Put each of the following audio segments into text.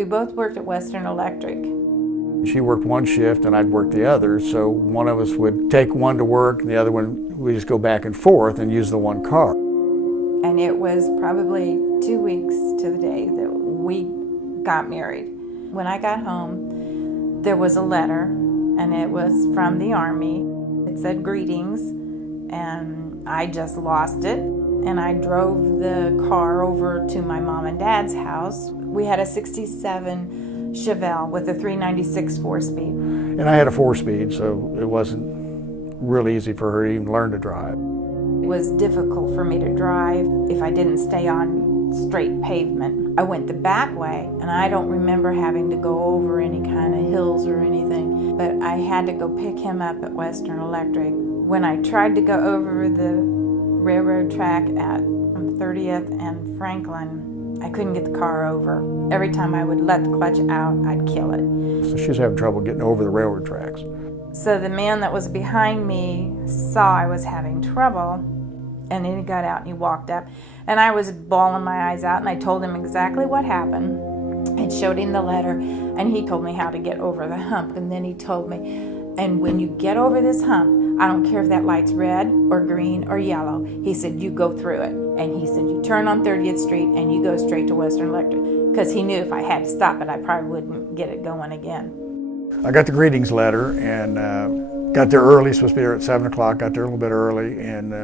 We both worked at Western Electric. She worked one shift and I'd work the other, so one of us would take one to work and the other one, we just go back and forth and use the one car. And it was probably 2 weeks to the day that we got married. When I got home, there was a letter, and it was from the Army. It said greetings, and I just lost it. And I drove the car over to my mom and dad's house. We had a 67 Chevelle with a 396 4-speed. And I had a 4-speed, so it wasn't really easy for her to even learn to drive. It was difficult for me to drive if I didn't stay on straight pavement. I went the back way, and I don't remember having to go over any kind of hills or anything, but I had to go pick him up at Western Electric. When I tried to go over the railroad track at 30th and Franklin, I couldn't get the car over. Every time I would let the clutch out, I'd kill it. So she was having trouble getting over the railroad tracks. So the man that was behind me saw I was having trouble, and then he got out and he walked up, and I was bawling my eyes out, and I told him exactly what happened. I showed him the letter, and he told me how to get over the hump, and then he told me, and when you get over this hump, I don't care if that light's red or green or yellow. He said, you go through it. And he said, you turn on 30th Street and you go straight to Western Electric. Because he knew if I had to stop it, I probably wouldn't get it going again. I got the greetings letter and got there early, supposed to be there at 7 o'clock, got there a little bit early, and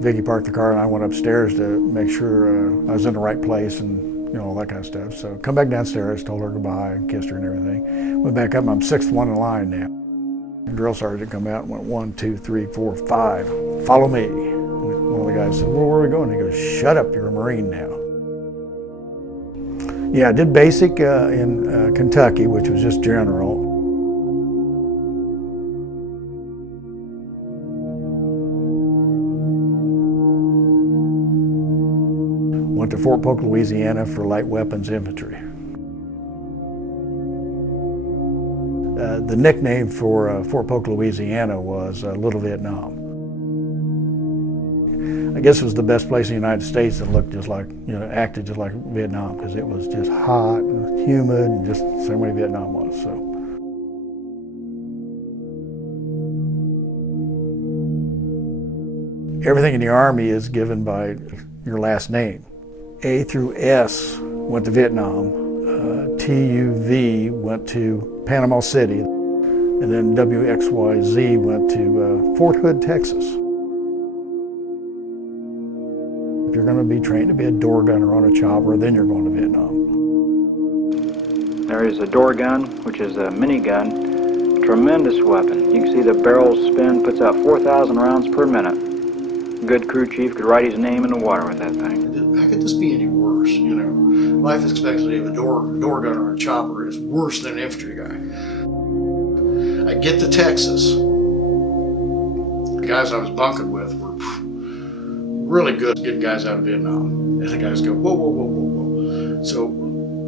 Vicki parked the car and I went upstairs to make sure I was in the right place and all that kind of stuff. So come back downstairs, told her goodbye, kissed her and everything. Went back up, and I'm 6th one in line now. The drill sergeant come out and went 1, 2, 3, 4, 5. Follow me. And one of the guys said, well, where are we going? He goes, shut up, you're a Marine now. Yeah, I did basic in Kentucky, which was just general. Went to Fort Polk, Louisiana for light weapons infantry. The nickname for Fort Polk, Louisiana was Little Vietnam. I guess it was the best place in the United States that looked just like, acted just like Vietnam, because it was just hot and humid and just the same way Vietnam was. So. Everything in the Army is given by your last name. A through S went to Vietnam. TUV went to Panama City, and then WXYZ went to Fort Hood, Texas. If you're going to be trained to be a door gunner on a chopper, then you're going to Vietnam. There is a door gun, which is a minigun, tremendous weapon. You can see the barrels spin, puts out 4,000 rounds per minute. A good crew chief could write his name in the water with that thing. How could this be any worse, Life expectancy of a door gunner or a chopper is worse than an infantry guy. I get to Texas. The guys I was bunking with were really good at getting guys out of Vietnam. And the guys go, whoa, whoa, whoa, whoa, whoa. So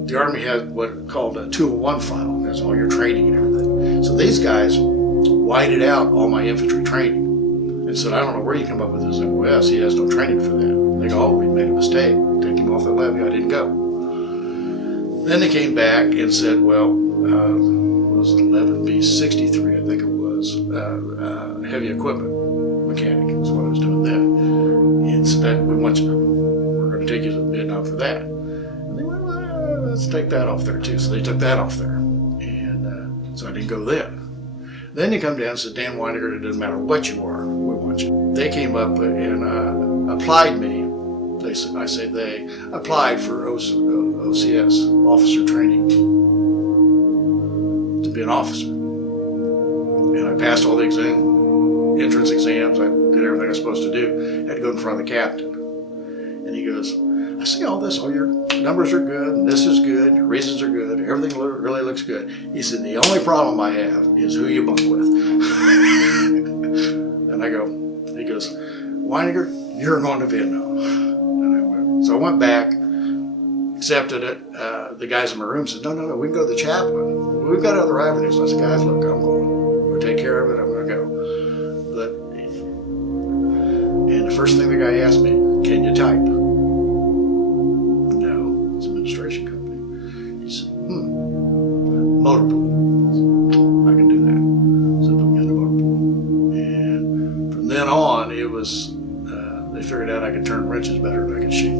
the Army had what called a 201 file. That's all your training and everything. So these guys whited out all my infantry training and said, I don't know where you come up with this MOS. He has no training for that. They go, oh, we made a mistake. Take him off the levee. I didn't go. Then they came back and said, well, was it 11B63, I think it was, heavy equipment mechanic is what I was doing then. And so that we're going to take you to Vietnam for that. And they went, well, let's take that off there too. So they took that off there. And so I didn't go then. Then they come down and said, Dan Wineinger, it doesn't matter what you are, we want you. They came up and applied me. They applied for OCS, officer training, to be an officer. And I passed all the entrance exams. I did everything I was supposed to do. I had to go in front of the captain. And he goes, I see all this, all your numbers are good, and this is good, your reasons are good, everything really looks good. He said, the only problem I have is who you bunk with. And he goes, Wineinger, you're going to Vietnam. So I went back, accepted it. The guys in my room said, no, we can go to the chaplain. We've got other avenues. I said, guys, look, I'm going. We'll take care of it. I'm going to go. And the first thing the guy asked me, can you type? No, it's an administration company. He said, motor pool. I can do that. So put me in the motor pool. And from then on, it was, they figured out I could turn wrenches better than I could shoot.